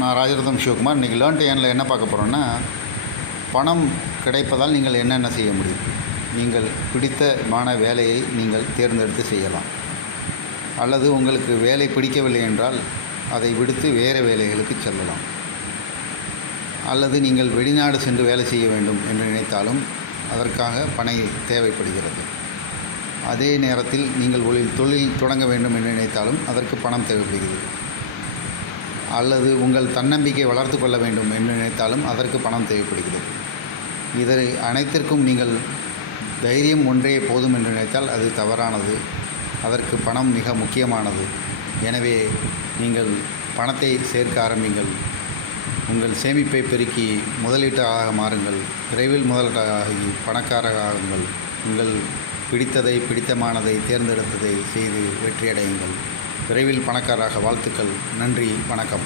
நான் ராஜரத்னம் சிவகுமார். இன்றைக்கி learn to ஏர்னில் என்ன பார்க்க போகிறோன்னா, பணம் கிடைப்பதால் நீங்கள் என்னென்ன செய்ய முடியும். நீங்கள் பிடித்தமான வேலையை நீங்கள் தேர்ந்தெடுத்து செய்யலாம். அல்லது உங்களுக்கு வேலை பிடிக்கவில்லை என்றால் அதை விடுத்து வேறு வேலைகளுக்கு செல்லலாம். அல்லது நீங்கள் வெளிநாடு சென்று வேலை செய்ய வேண்டும் என்று நினைத்தாலும் அதற்காக பணம் தேவைப்படுகிறது. அதே நேரத்தில் நீங்கள் தொழில் தொடங்க வேண்டும் என்று நினைத்தாலும் அதற்கு பணம் தேவைப்படுகிறது. அல்லது உங்கள் தன்னம்பிக்கை வளர்த்து கொள்ள வேண்டும் என்று நினைத்தாலும் அதற்கு பணம் தேவைப்படுகிறது. இதை அனைத்திற்கும் நீங்கள் தைரியம் ஒன்றே போதும் என்று நினைத்தால் அது தவறானது. அதற்கு பணம் மிக முக்கியமானது. எனவே நீங்கள் பணத்தை சேர்க்க ஆரம்பிங்கள். உங்கள் சேமிப்பை பெருக்கி முதலீட்டாக மாறுங்கள். விரைவில் முதலீட்டாகி பணக்காரராகுங்கள். உங்கள் பிடித்தமானதை தேர்ந்தெடுத்ததை செய்து வெற்றியடையுங்கள். விரைவில் பணக்காரராக வாழ்த்துக்கள். நன்றி, வணக்கம்.